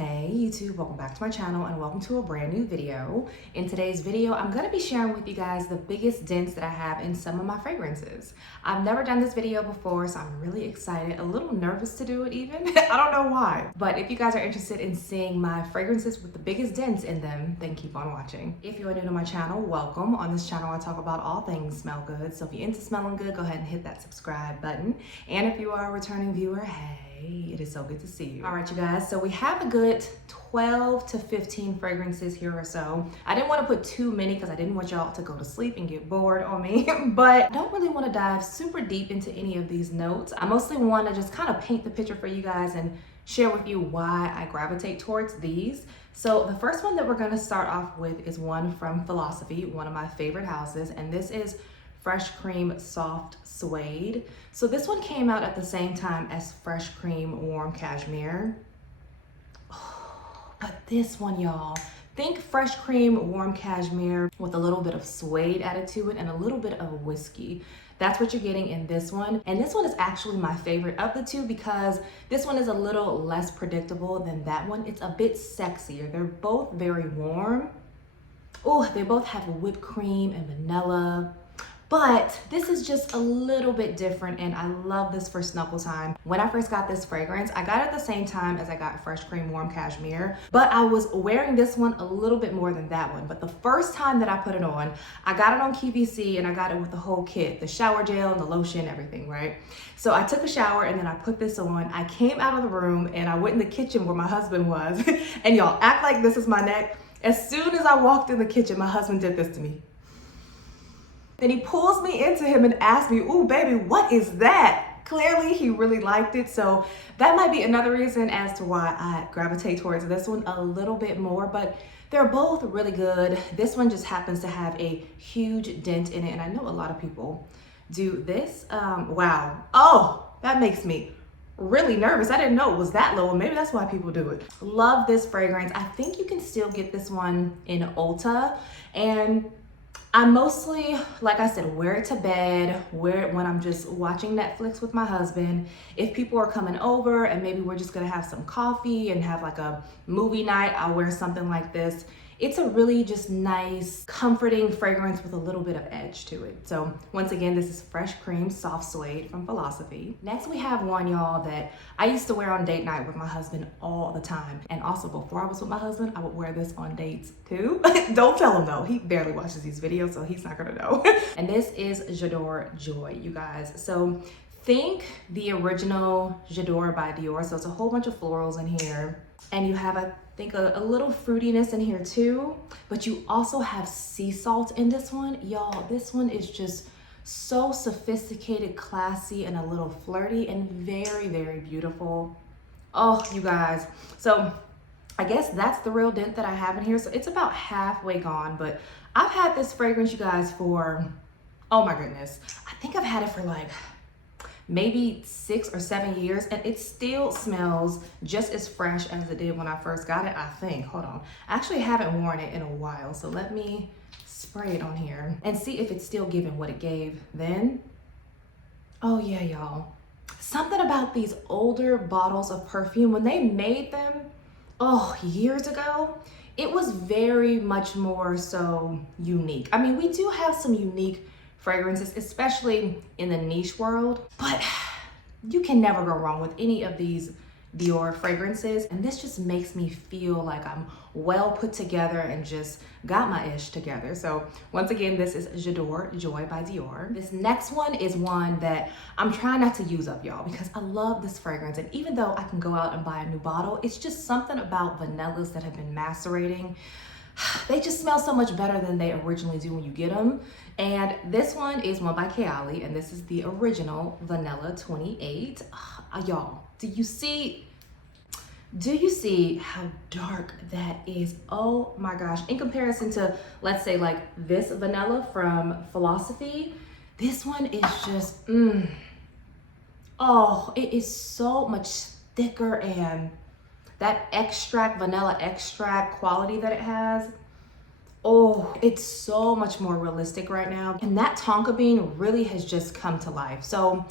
Hey YouTube, welcome back to my channel and welcome to a brand new video. In today's video, I'm going to be sharing with you guys the biggest dents that I have in some of my fragrances. I've never done this video before, so I'm really excited, a little nervous to do it even. I don't know why. But if you guys are interested in seeing my fragrances with the biggest dents in them, then keep on watching. If you are new to my channel, welcome. On this channel, I talk about all things smell good. So if you're into smelling good, go ahead and hit that subscribe button. And if you are a returning viewer, hey, it is so good to see you. All right, you guys, so we have a good 12 to 15 fragrances here or so. I didn't want to put too many because I didn't want y'all to go to sleep and get bored on me, but I don't really want to dive super deep into any of these notes. I mostly want to just kind of paint the picture for you guys and share with you why I gravitate towards these. So the first one that we're going to start off with is one from Philosophy, one of my favorite houses, and this is Fresh Cream Soft Suede. So this one came out at the same time as Fresh Cream Warm Cashmere. But this one, y'all, think Fresh Cream Warm Cashmere with a little bit of suede added to it and a little bit of whiskey. That's what you're getting in this one. And this one is actually my favorite of the two because this one is a little less predictable than that one. It's a bit sexier. They're both very warm. Oh, they both have whipped cream and vanilla. But this is just a little bit different and I love this for snuggle time. When I first got this fragrance, I got it at the same time as I got Fresh Cream Warm Cashmere, but I was wearing this one a little bit more than that one. But the first time that I put it on, I got it on QVC and I got it with the whole kit, the shower gel and the lotion, everything, right? So I took a shower and then I put this on. I came out of the room and I went in the kitchen where my husband was. And y'all, act like this is my neck. As soon as I walked in the kitchen, my husband did this to me. Then he pulls me into him and asks me, "Ooh, baby, what is that?" Clearly, he really liked it. So that might be another reason as to why I gravitate towards this one a little bit more, but they're both really good. This one just happens to have a huge dent in it. And I know a lot of people do this. Wow. Oh, that makes me really nervous. I didn't know it was that low, and maybe that's why people do it. Love this fragrance. I think you can still get this one in Ulta, and I mostly, like I said, wear it to bed, wear it when I'm just watching Netflix with my husband. If people are coming over and maybe we're just gonna have some coffee and have like a movie night, I'll wear something like this. It's a really just nice, comforting fragrance with a little bit of edge to it. So once again, this is Fresh Cream Soft Suede from Philosophy. Next, we have one, y'all, that I used to wear on date night with my husband all the time. And also before I was with my husband, I would wear this on dates too. Don't tell him though, he barely watches these videos, so he's not gonna know. And this is J'adore Joy, you guys. So think the original J'adore by Dior. So it's a whole bunch of florals in here. And you have, I think, a little fruitiness in here too, but you also have sea salt in this one. Y'all, this one is just so sophisticated, classy, and a little flirty and very, very beautiful. Oh, you guys. So I guess that's the real dent that I have in here. So it's about halfway gone, but I've had this fragrance, you guys, for, oh my goodness. I think I've had it for like maybe 6 or 7 years, and it still smells just as fresh as it did when I first got it, I think. Hold on. I actually haven't worn it in a while, so let me spray it on here and see if it's still giving what it gave then. Oh yeah, y'all. Something about these older bottles of perfume, when they made them, oh, years ago, it was very much more so unique. I mean, we do have some unique fragrances, especially in the niche world, but you can never go wrong with any of these Dior fragrances. And this just makes me feel like I'm well put together and just got my ish together. So once again, this is J'adore Joy by Dior. This next one is one that I'm trying not to use up, y'all, because I love this fragrance. And even though I can go out and buy a new bottle, it's just something about vanillas that have been macerating. They just smell so much better than they originally do when you get them. And this one is one by Kayali, and this is the original Vanilla 28. Y'all, do you see how dark that is? Oh my gosh. In comparison to, let's say, like this vanilla from Philosophy, this one is just, oh, it is so much thicker, and that extract, vanilla extract quality that it has, oh, it's so much more realistic right now. And that tonka bean really has just come to life. So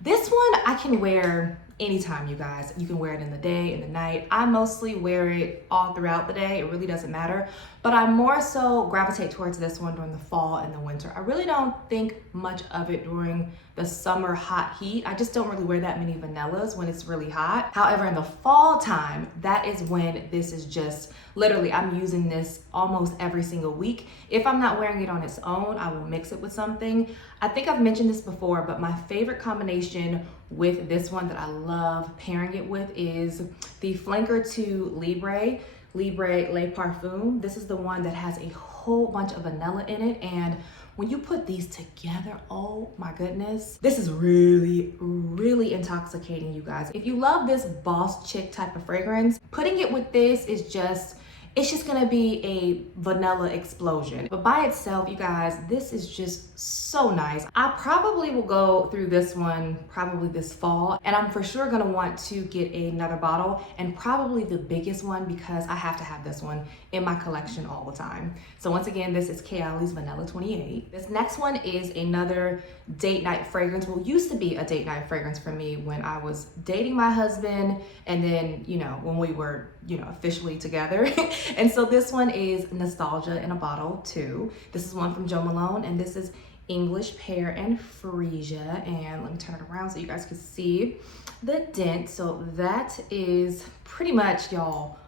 this one I can wear anytime, you guys. You can wear it in the day, in the night. I mostly wear it all throughout the day. It really doesn't matter. But I more so gravitate towards this one during the fall and the winter. I really don't think much of it during the summer hot heat. I just don't really wear that many vanillas when it's really hot. However, in the fall time, that is when this is just literally, I'm using this almost every single week. If I'm not wearing it on its own, I will mix it with something. I think I've mentioned this before, but my favorite combination with this one that I love pairing it with is the Flanker 2 Libre Les Parfums. This is the one that has a whole bunch of vanilla in it, and when you put these together, oh my goodness, this is really, really intoxicating, you guys. If you love this boss chick type of fragrance, putting it with this is just, it's just gonna be a vanilla explosion. But by itself, you guys, this is just so nice. I probably will go through this one probably this fall, and I'm for sure gonna want to get another bottle, and probably the biggest one, because I have to have this one in my collection all the time. So once again, this is Kayali's Vanilla 28. This next one is another date night fragrance. Well, used to be a date night fragrance for me when I was dating my husband, and then, you know, when we were, you know, officially together. And so this one is Nostalgia in a Bottle 2. This is one from Jo Malone, and this is English Pear and Freesia. And let me turn it around so you guys can see the dent. So that is pretty much, y'all,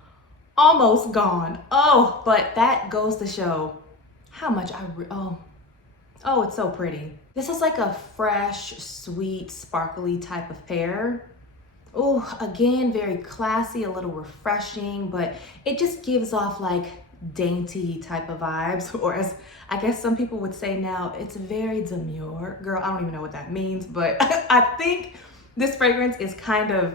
almost gone. Oh, but that goes to show how much oh, it's so pretty. This is like a fresh, sweet, sparkly type of pear. Oh, again, very classy, a little refreshing, but it just gives off like dainty type of vibes, or as I guess some people would say now, it's very demure. Girl, I don't even know what that means, but I think this fragrance is kind of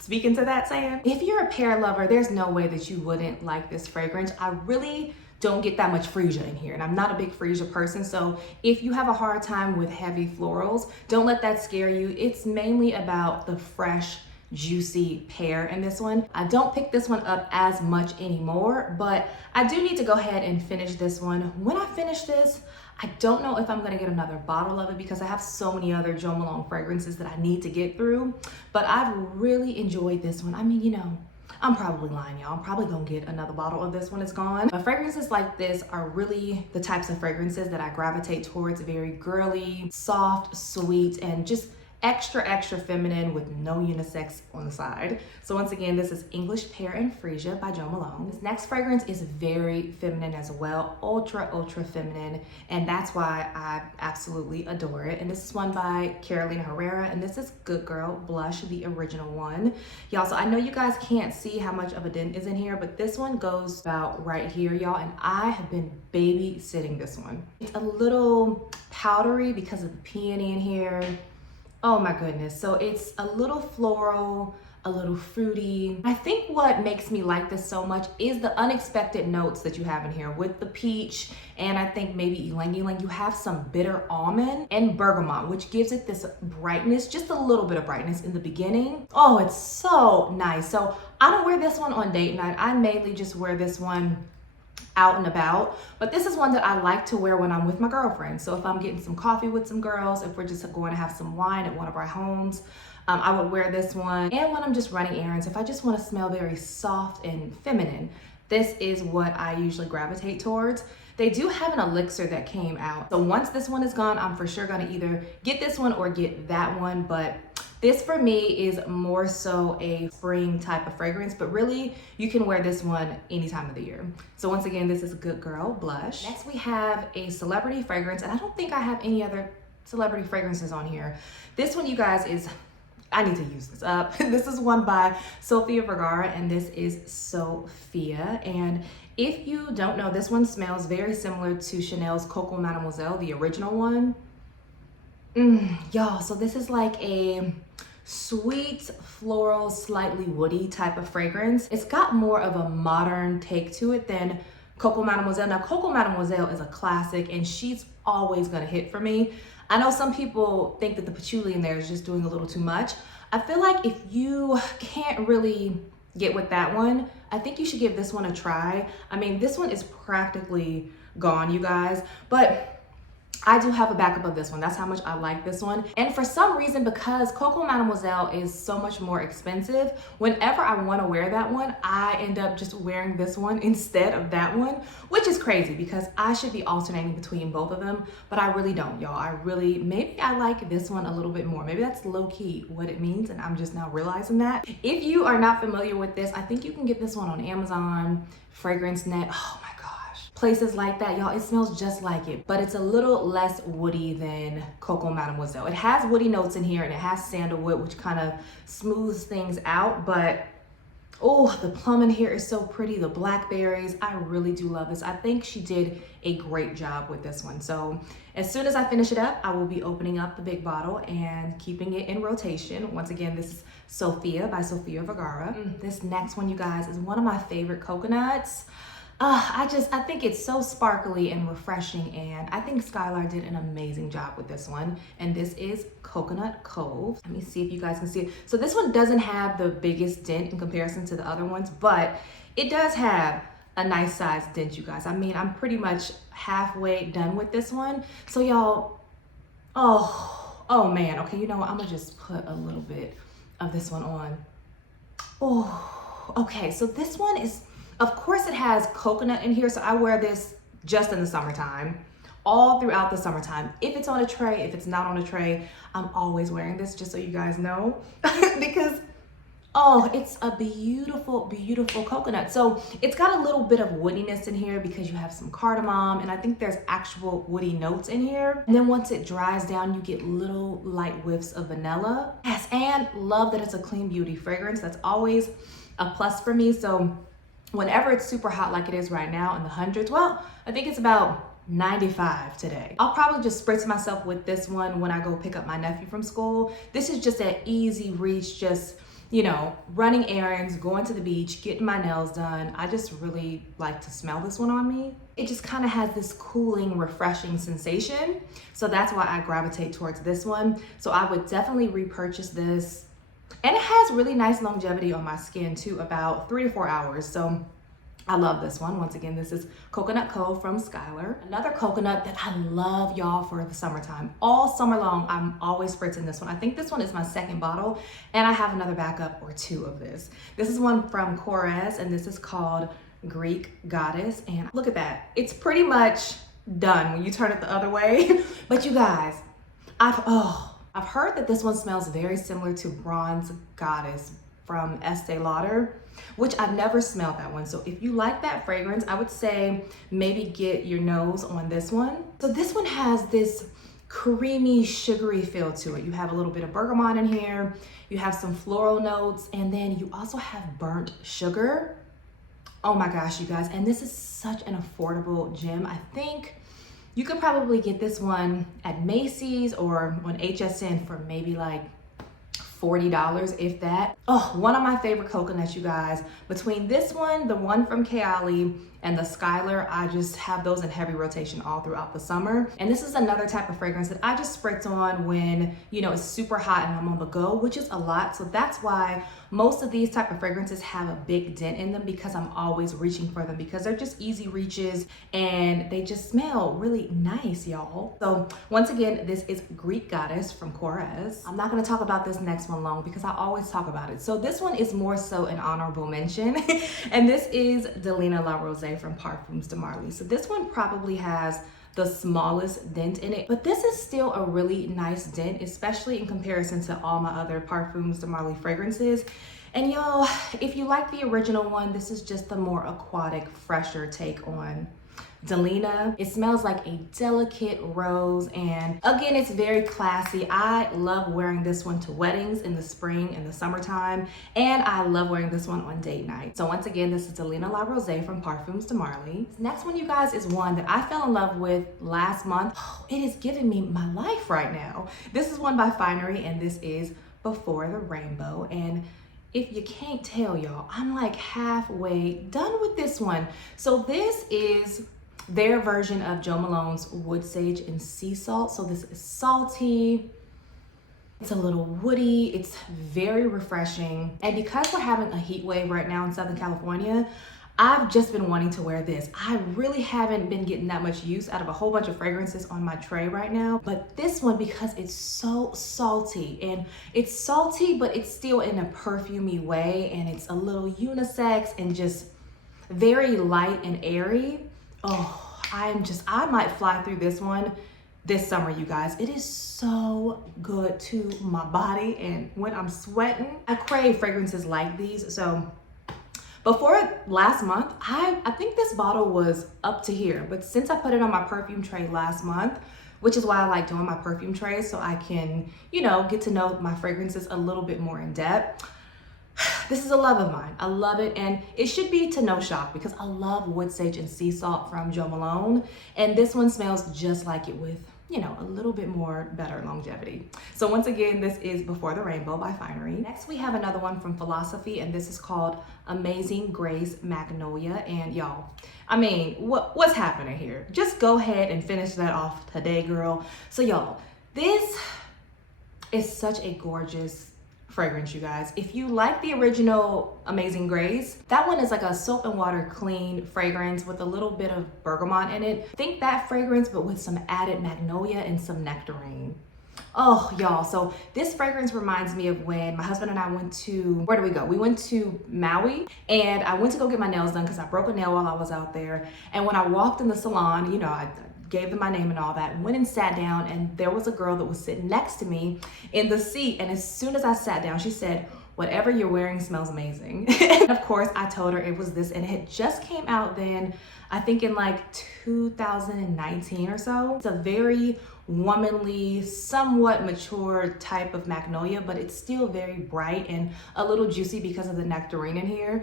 speaking to that saying. If you're a pear lover, there's no way that you wouldn't like this fragrance. I really don't get that much Freesia in here, and I'm not a big Freesia person, so if you have a hard time with heavy florals, don't let that scare you. It's mainly about the fresh, juicy pear in this one. I don't pick this one up as much anymore, but I do need to go ahead and finish this one. When I finish this, I don't know if I'm gonna get another bottle of it because I have so many other Jo Malone fragrances that I need to get through, but I've really enjoyed this one. I mean, you know, I'm probably lying, y'all. I'm probably gonna get another bottle of this when it's gone. But fragrances like this are really the types of fragrances that I gravitate towards. Very girly, soft, sweet, and just extra feminine with no unisex on the side. So once again, this is English Pear and Freesia by Jo Malone. This next fragrance is very feminine as well, ultra feminine, and that's why I absolutely adore it. And this is one by Herrera, and this is Good Girl Blush, the original one. Y'all, so I know you guys can't see how much of a dent is in here, but this one goes about right here, y'all, and I have been babysitting this one. It's a little powdery because of the peony in here. Oh my goodness. So it's a little floral, a little fruity. I think what makes me like this so much is the unexpected notes that you have in here with the peach, and I think maybe ylang ylang. You have some bitter almond and bergamot, which gives it this brightness, just a little bit of brightness in the beginning. Oh, it's so nice. So I don't wear this one on date night. I mainly just wear this one out and about, but this is one that I like to wear when I'm with my girlfriends. So if I'm getting some coffee with some girls, if we're just going to have some wine at one of our homes, I would wear this one. And when I'm just running errands, if I just want to smell very soft and feminine, this is what I usually gravitate towards. They do have an elixir that came out, so once this one is gone, I'm for sure going to either get this one or get that one, but this for me is more so a spring type of fragrance, but really you can wear this one any time of the year. So once again, this is Good Girl Blush. Next we have a celebrity fragrance, and I don't think I have any other celebrity fragrances on here. This one, you guys, is, I need to use this up. This is one by Sofia Vergara, and this is Sofia. And if you don't know, this one smells very similar to Chanel's Coco Mademoiselle, the original one. Y'all, so this is like a sweet, floral, slightly woody type of fragrance. It's got more of a modern take to it than Coco Mademoiselle. Now, Coco Mademoiselle is a classic, and she's always gonna hit for me. I know some people think that the patchouli in there is just doing a little too much. I feel like if you can't really get with that one, I think you should give this one a try. I mean, this one is practically gone, you guys, but I do have a backup of this one. That's how much I like this one. And for some reason, because Coco Mademoiselle is so much more expensive, whenever I want to wear that one, I end up just wearing this one instead of that one, which is crazy because I should be alternating between both of them, but I really don't, y'all. Maybe I like this one a little bit more. Maybe that's low key what it means, and I'm just now realizing that. If you are not familiar with this, I think you can get this one on Amazon, Fragrance Net. Oh my gosh, places like that, y'all. It smells just like it, but it's a little less woody than Coco Mademoiselle. It has woody notes in here and it has sandalwood, which kind of smooths things out, but oh, the plum in here is so pretty. The blackberries, I really do love this. I think she did a great job with this one. So as soon as I finish it up, I will be opening up the big bottle and keeping it in rotation. Once again, this is Sofia by Sofia Vergara. This next one, you guys, is one of my favorite coconuts. I think it's so sparkly and refreshing, and I think Skylar did an amazing job with this one. And this is Coconut Cove. Let me see if you guys can see it. So this one doesn't have the biggest dent in comparison to the other ones, but it does have a nice sized dent, you guys. I mean, I'm pretty much halfway done with this one. So y'all, oh man, okay, you know what? I'm gonna just put a little bit of this one on. Oh, okay, so this one is, of course it has coconut in here, so I wear this just in the summertime, all throughout the summertime. If it's on a tray, if it's not on a tray, I'm always wearing this, just so you guys know, because, oh, it's a beautiful, beautiful coconut. So it's got a little bit of woodiness in here because you have some cardamom, and I think there's actual woody notes in here. And then once it dries down, you get little light whiffs of vanilla. Yes, and love that it's a clean beauty fragrance. That's always a plus for me. So whenever it's super hot like it is right now in the hundreds, well, I think it's about 95 today, I'll probably just spritz myself with this one when I go pick up my nephew from school. This is just an easy reach, just, you know, running errands, going to the beach, getting my nails done. I just really like to smell this one on me. It just kind of has this cooling, refreshing sensation. So that's why I gravitate towards this one. So I would definitely repurchase this. And it has really nice longevity on my skin too, about 3 to 4 hours. So I love this one. Once again, this is Coconut Cove from Skylar. Another coconut that I love, y'all, for the summertime. All summer long, I'm always spritzing this one. I think this one is my second bottle, and I have another backup or 2 of this. This is one from Korres, and this is called Greek Goddess. And look at that. It's pretty much done when you turn it the other way. But you guys, I've heard that this one smells very similar to Bronze Goddess from Estee Lauder, which I've never smelled that one. So if you like that fragrance, I would say maybe get your nose on this one. So this one has this creamy, sugary feel to it. You have a little bit of bergamot in here, you have some floral notes, and then you also have burnt sugar. Oh my gosh, you guys, and this is such an affordable gem. I think you could probably get this one at Macy's or on HSN for maybe like $40, if that. Oh, one of my favorite coconuts, you guys. Between this one, the one from Kayali, and the Skylar, I just have those in heavy rotation all throughout the summer. And this is another type of fragrance that I just spritz on when, you know, it's super hot and I'm on the go, which is a lot. So that's why most of these type of fragrances have a big dent in them, because I'm always reaching for them, because they're just easy reaches and they just smell really nice, y'all. So once again, this is Greek Goddess from Korres. I'm not gonna talk about this next one long because I always talk about it. So this one is more so an honorable mention. And this is Delina La Rosee from Perfumes de Marly. So this one probably has the smallest dent in it, but this is still a really nice dent, especially in comparison to all my other Perfumes de Marly fragrances. And y'all, if you like the original one, this is just the more aquatic, fresher take on Delina. It smells like a delicate rose, and again, it's very classy. I love wearing this one to weddings in the spring and the summertime, and I love wearing this one on date night. So once again, this is Delina La Rosee from Perfumes de Marly. Next one, you guys, is one that I fell in love with last month. Oh, it is giving me my life right now. This is one by Finery, and this is Before the Rainbow. And if you can't tell, y'all, I'm like halfway done with this one. So this is their version of Jo Malone's Wood Sage and Sea Salt. So this is salty, it's a little woody, it's very refreshing. And because we're having a heat wave right now in Southern California, I've just been wanting to wear this. I really haven't been getting that much use out of a whole bunch of fragrances on my tray right now, but this one, because it's so salty, and it's salty, but it's still in a perfumey way, and it's a little unisex and just very light and airy. Oh, I might fly through this one this summer, you guys. It is so good to my body, and when I'm sweating, I crave fragrances like these. So before last month, I think this bottle was up to here, but since I put it on my perfume tray last month, which is why I like doing my perfume trays, so I can, you know, get to know my fragrances a little bit more in depth. This is a love of mine. I love it, and it should be to no shock because I love wood sage and sea salt from Jo Malone, and this one smells just like it with, you know, a little bit more better longevity. So once again, this is Before the Rainbow by Finery. Next, we have another one from Philosophy, and this is called Amazing Grace Magnolia. And y'all, I mean, what's happening here? Just go ahead and finish that off today, girl. So y'all, this is such a gorgeous fragrance, you guys. If you like the original Amazing Grace, that one is like a soap and water clean fragrance with a little bit of bergamot in it. Think that fragrance, but with some added magnolia and some nectarine. Oh, y'all, so this fragrance reminds me of when my husband and I went to, where did we go? We went to Maui, and I went to go get my nails done because I broke a nail while I was out there. And when I walked in the salon, you know, I gave them my name and all that, went and sat down, and there was a girl that was sitting next to me in the seat, and as soon as I sat down, she said, "Whatever you're wearing smells amazing." And of course, I told her it was this, and it had just came out then, I think in like 2019 or so. It's a very womanly, somewhat mature type of magnolia, but it's still very bright and a little juicy because of the nectarine in here.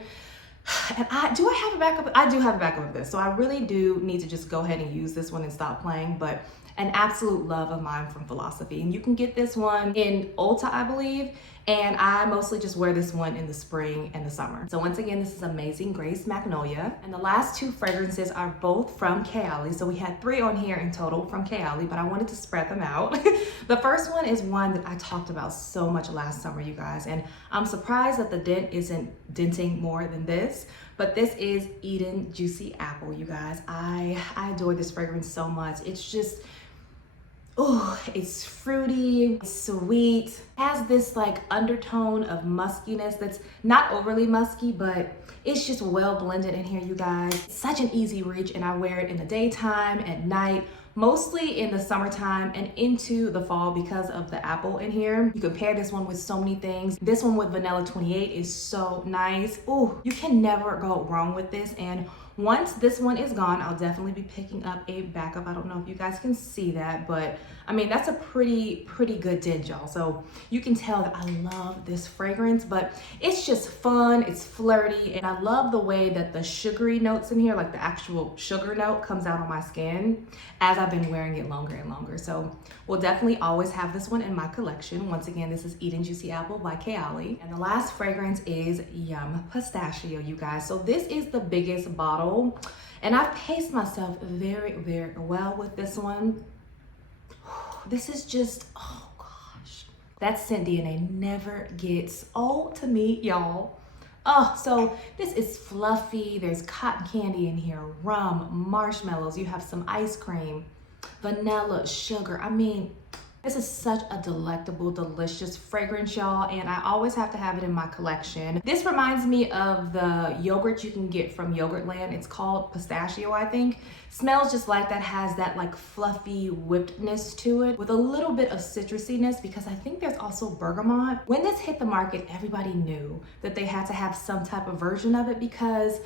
And do I have a backup? I do have a backup of this. So I really do need to just go ahead and use this one and stop playing, but an absolute love of mine from Philosophy. And you can get this one in Ulta, I believe. And I mostly just wear this one in the spring and the summer. So once again, this is Amazing Grace Magnolia. And the last two fragrances are both from Kayali. So we had 3 on here in total from Kayali, but I wanted to spread them out. The first one is one that I talked about so much last summer, you guys. And I'm surprised that the dent isn't denting more than this, but this is Eden Juicy Apple, you guys. I adore this fragrance so much. It's just, oh, it's fruity, it's sweet, has this like undertone of muskiness that's not overly musky, but it's just well blended in here, you guys. It's such an easy reach, and I wear it in the daytime, at night, mostly in the summertime and into the fall because of the apple in here. You can pair this one with so many things. This one with Vanilla 28 is so nice. Oh, you can never go wrong with this. And once this one is gone, I'll definitely be picking up a backup. I don't know if you guys can see that, but I mean, that's a pretty good dent, y'all. So you can tell that I love this fragrance, but it's just fun, it's flirty, and I love the way that the sugary notes in here, like the actual sugar note, comes out on my skin as I've been wearing it longer and longer. So we'll definitely always have this one in my collection. Once again, this is Eden Juicy Apple by Kayali. And the last fragrance is Yum Pistachio, you guys. So this is the biggest bottle, and I've paced myself very well with this one. This is just, oh gosh, that scent DNA never gets old to me, y'all. Oh, so this is fluffy. There's cotton candy in here, rum, marshmallows. You have some ice cream, vanilla, sugar. I mean, this is such a delectable, delicious fragrance, y'all, and I always have to have it in my collection. This reminds me of the yogurt you can get from Yogurtland. It's called Pistachio, I think. Smells just like that, has that like fluffy whippedness to it with a little bit of citrusiness, because I think there's also bergamot. When this hit the market, everybody knew that they had to have some type of version of it because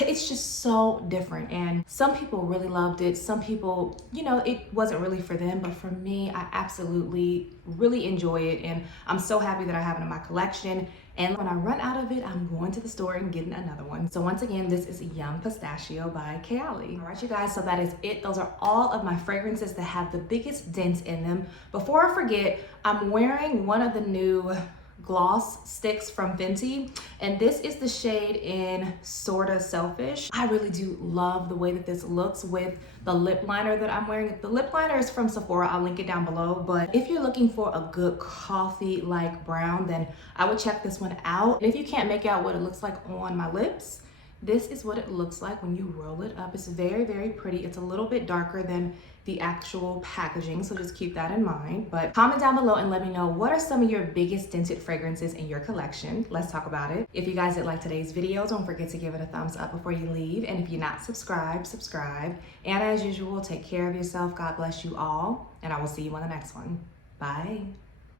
it's just so different, and some people really loved it. Some people, you know, it wasn't really for them, but for me, I absolutely really enjoy it, and I'm so happy that I have it in my collection. And when I run out of it, I'm going to the store and getting another one. So once again, this is Yum Pistachio by Kayali. All right, you guys, so that is it. Those are all of my fragrances that have the biggest dents in them. Before I forget, I'm wearing one of the new gloss sticks from Fenty, and this is the shade in Sorta Selfish. I really do love the way that this looks with the lip liner that I'm wearing. The lip liner is from Sephora, I'll link it down below, but if you're looking for a good coffee-like brown, then I would check this one out. And if you can't make out what it looks like on my lips, This is what it looks like when you roll it up. It's very, very pretty. It's a little bit darker than the actual packaging, so just keep that in mind. But comment down below and let me know, what are some of your biggest scented fragrances in your collection? Let's talk about it. If you guys did like today's video, don't forget to give it a thumbs up before you leave. And if you're not subscribed, subscribe. And as usual, take care of yourself. God bless you all. And I will see you on the next one. Bye.